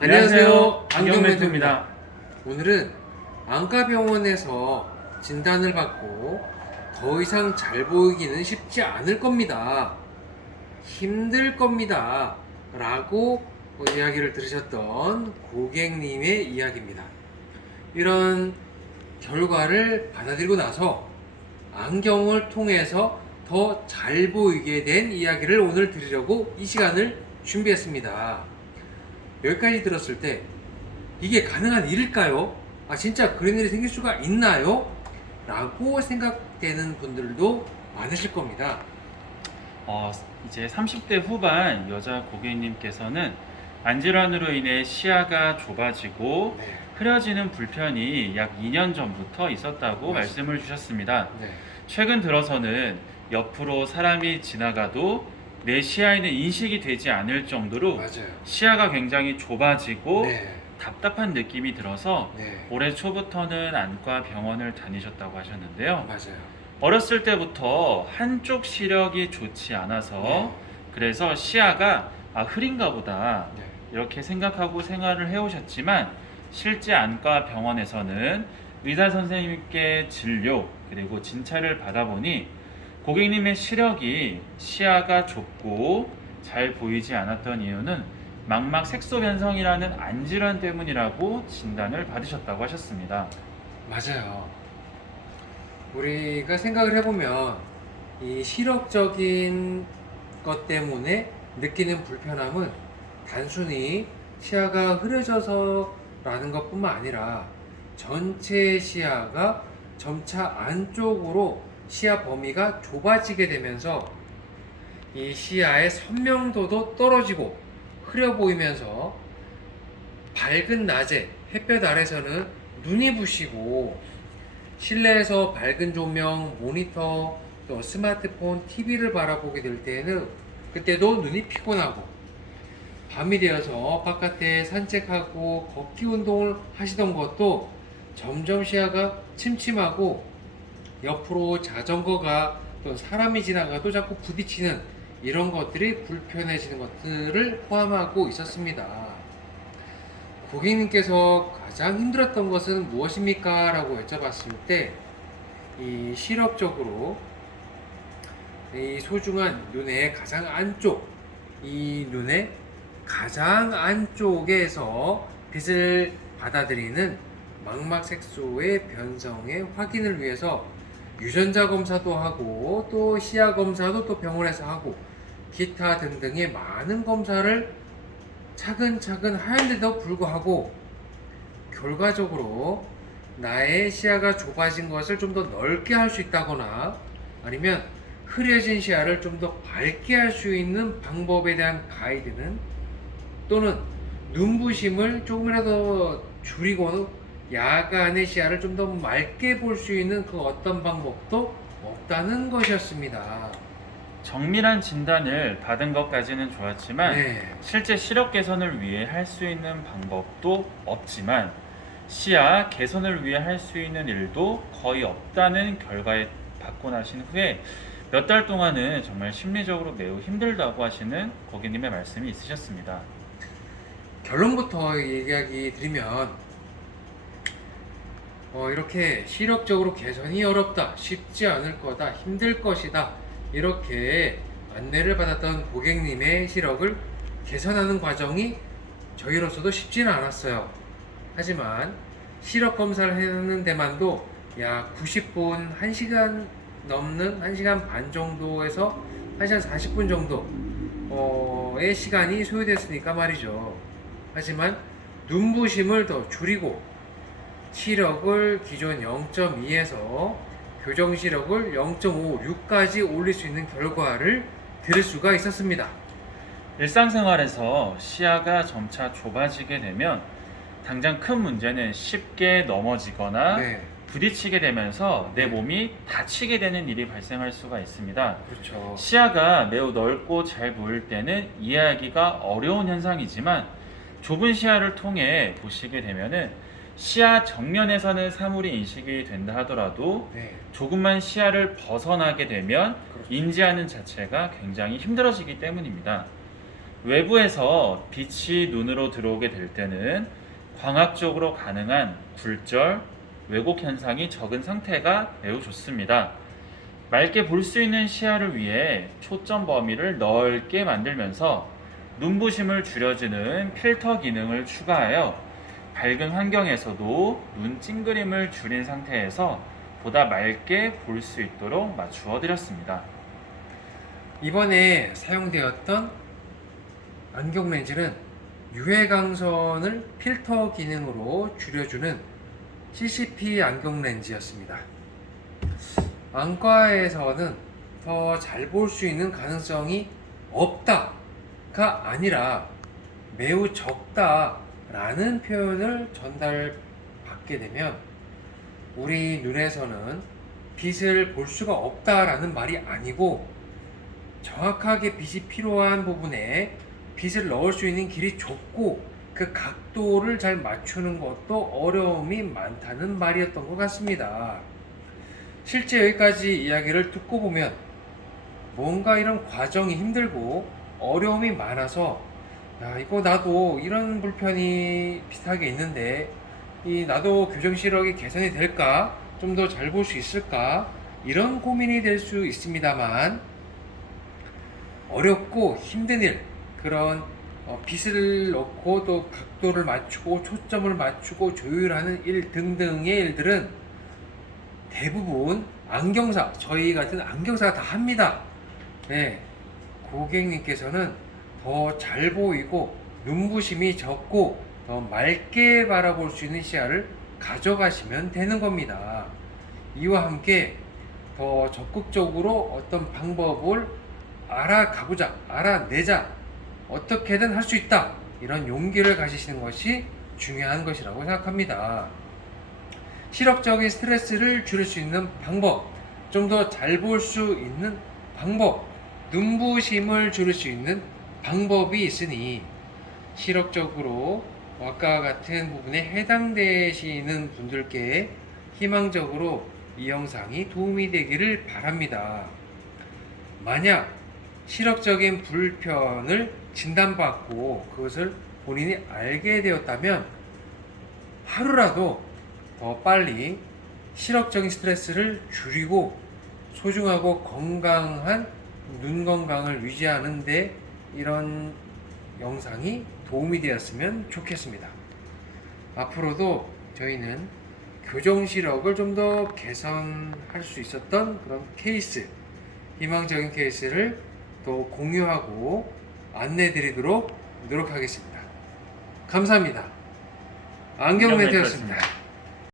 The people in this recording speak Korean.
안녕하세요. 안경멘토입니다. 오늘은 안과병원에서 진단을 받고 더 이상 잘 보이기는 쉽지 않을 겁니다. 힘들 겁니다. 라고 이야기를 들으셨던 고객님의 이야기입니다. 이런 결과를 받아들이고 나서 안경을 통해서 더 잘 보이게 된 이야기를 오늘 드리려고 이 시간을 준비했습니다. 여기까지 들었을 때 이게 가능한 일일까요? 진짜 그런 일이 생길 수가 있나요? 라고 생각되는 분들도 많으실 겁니다. 이제 30대 후반 여자 고객님께서는 안질환으로 인해 시야가 좁아지고 네. 흐려지는 불편이 약 2년 전부터 있었다고 맞습니다. 말씀을 주셨습니다. 네. 최근 들어서는 옆으로 사람이 지나가도 내 시야에는 인식이 되지 않을 정도로 맞아요. 시야가 굉장히 좁아지고 네. 답답한 느낌이 들어서 네. 올해 초부터는 안과 병원을 다니셨다고 하셨는데요. 맞아요. 어렸을 때부터 한쪽 시력이 좋지 않아서 네. 그래서 시야가 흐린가 보다 네. 이렇게 생각하고 생활을 해오셨지만 실제 안과 병원에서는 의사 선생님께 진료 그리고 진찰을 받아보니 고객님의 시야가 좁고 잘 보이지 않았던 이유는 망막 색소 변성이라는 안질환 때문이라고 진단을 받으셨다고 하셨습니다. 맞아요. 우리가 생각을 해보면 이 시력적인 것 때문에 느끼는 불편함은 단순히 시야가 흐려져서라는 것뿐만 아니라 전체 시야가 점차 안쪽으로 시야 범위가 좁아지게 되면서 이 시야의 선명도도 떨어지고 흐려 보이면서 밝은 낮에 햇볕 아래서는 눈이 부시고 실내에서 밝은 조명, 모니터, 또 스마트폰, TV를 바라보게 될 때에는 그때도 눈이 피곤하고 밤이 되어서 바깥에 산책하고 걷기 운동을 하시던 것도 점점 시야가 침침하고 옆으로 자전거가 또 사람이 지나가도 자꾸 부딪히는 이런 것들이 불편해지는 것들을 포함하고 있었습니다. 고객님께서 가장 힘들었던 것은 무엇입니까? 라고 여쭤봤을 때 이 시력적으로 이 소중한 눈의 가장 안쪽, 이 눈의 가장 안쪽에서 빛을 받아들이는 망막색소의 변성의 확인을 위해서 유전자 검사도 하고 또 시야 검사도 또 병원에서 하고 기타 등등의 많은 검사를 차근차근 하였는데도 불구하고 결과적으로 나의 시야가 좁아진 것을 좀 더 넓게 할 수 있다거나 아니면 흐려진 시야를 좀 더 밝게 할 수 있는 방법에 대한 가이드는 또는 눈부심을 조금이라도 줄이고 야간의 시야를 좀 더 맑게 볼 수 있는 그 어떤 방법도 없다는 것이었습니다. 정밀한 진단을 받은 것까지는 좋았지만 네. 실제 시력 개선을 위해 할 수 있는 방법도 없지만 시야 개선을 위해 할 수 있는 일도 거의 없다는 결과에 받고 나신 후에 몇 달 동안은 정말 심리적으로 매우 힘들다고 하시는 고객님의 말씀이 있으셨습니다. 결론부터 이야기 드리면 이렇게 시력적으로 개선이 어렵다, 쉽지 않을 거다, 힘들 것이다 이렇게 안내를 받았던 고객님의 시력을 개선하는 과정이 저희로서도 쉽지는 않았어요. 하지만 시력 검사를 하는 데만도 약 90분, 1시간 넘는 1시간 반 정도에서 1시간 40분 정도의 시간이 소요됐으니까 말이죠. 하지만 눈부심을 더 줄이고 시력을 기존 0.2에서 교정 시력을 0.5, 6까지 올릴 수 있는 결과를 들을 수가 있었습니다. 일상생활에서 시야가 점차 좁아지게 되면 당장 큰 문제는 쉽게 넘어지거나 네, 부딪히게 되면서 내 몸이 다치게 되는 일이 발생할 수가 있습니다. 그렇죠. 시야가 매우 넓고 잘 보일 때는 이해하기가 어려운 현상이지만 좁은 시야를 통해 보시게 되면은 시야 정면에서는 사물이 인식이 된다 하더라도 네, 조금만 시야를 벗어나게 되면 그렇죠. 인지하는 자체가 굉장히 힘들어지기 때문입니다. 외부에서 빛이 눈으로 들어오게 될 때는 광학적으로 가능한 굴절, 왜곡 현상이 적은 상태가 매우 좋습니다. 맑게 볼 수 있는 시야를 위해 초점 범위를 넓게 만들면서 눈부심을 줄여주는 필터 기능을 추가하여 밝은 환경에서도 눈 찡그림을 줄인 상태에서 보다 맑게 볼 수 있도록 맞추어 드렸습니다. 이번에 사용되었던 안경 렌즈는 유해 강선을 필터 기능으로 줄여주는 CCP 안경 렌즈였습니다. 안과에서는 더 잘 볼 수 있는 가능성이 없다가 아니라 매우 적다라는 표현을 전달받게 되면 우리 눈에서는 빛을 볼 수가 없다라는 말이 아니고 정확하게 빛이 필요한 부분에 빛을 넣을 수 있는 길이 좁고 그 각도를 잘 맞추는 것도 어려움이 많다는 말이었던 것 같습니다. 실제 여기까지 이야기를 듣고 보면 뭔가 이런 과정이 힘들고 어려움이 많아서 야, 이거 나도 이런 불편이 비슷하게 있는데 나도 교정 시력이 개선이 될까? 좀 더 잘 볼 수 있을까? 이런 고민이 될 수 있습니다만 어렵고 힘든 일, 그런 빛을 넣고 또 각도를 맞추고 초점을 맞추고 조율하는 일 등등의 일들은 대부분 안경사, 저희 같은 안경사가 다 합니다. 네, 고객님께서는 더 잘 보이고 눈부심이 적고 더 맑게 바라볼 수 있는 시야를 가져가시면 되는 겁니다. 이와 함께 더 적극적으로 어떤 방법을 알아가보자, 알아내자, 어떻게든 할 수 있다, 이런 용기를 가지시는 것이 중요한 것이라고 생각합니다. 시력적인 스트레스를 줄일 수 있는 방법, 좀 더 잘 볼 수 있는 방법, 눈부심을 줄일 수 있는 방법이 있으니 시력적으로 아까 같은 부분에 해당되시는 분들께 희망적으로 이 영상이 도움이 되기를 바랍니다. 만약 시력적인 불편을 진단받고 그것을 본인이 알게 되었다면 하루라도 더 빨리 시력적인 스트레스를 줄이고 소중하고 건강한 눈 건강을 유지하는 데 이런 영상이 도움이 되었으면 좋겠습니다. 앞으로도 저희는 교정 시력을 좀 더 개선할 수 있었던 그런 케이스, 희망적인 케이스를 또 공유하고 안내 드리도록 노력하겠습니다. 감사합니다. 안경 멘트였습니다.